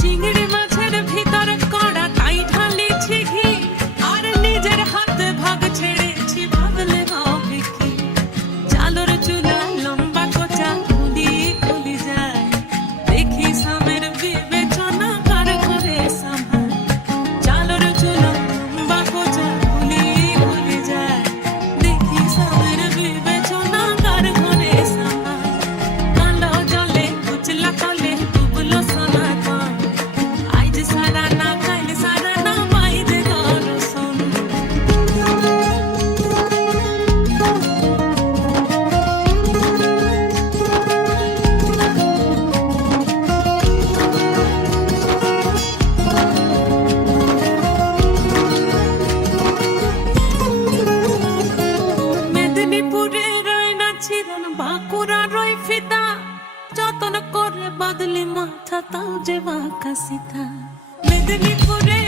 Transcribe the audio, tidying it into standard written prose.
চিংড়ি মাছের ভিতরে কড়া তাই ঢালিছি ঘি, আর নিজের হাতে ভাগ ছেড়েছি ভাবলে হবে কি। চালর চুলা লম্বা কোচা খুলি খুলি যায়, দেখি স্বামীর বিবেচনা কার করে সামাল। চালর চুলা লম্বা কোচা খুলি খুলি যায়, দেখি স্বামীর বিবেচনা কার করে সামাল। কালো জলে উচলা তলে ডুবলো সোনা কম, আজ সারা না কাল সারা না বাইরে দর্শন। মেদিনীপুরে রয় না ছিলেন, বাঁকুড়া রয় ফিতা, যতন করে বদলি মাথা তাও যে বাঁকা সিধা। মেদিনীপুরে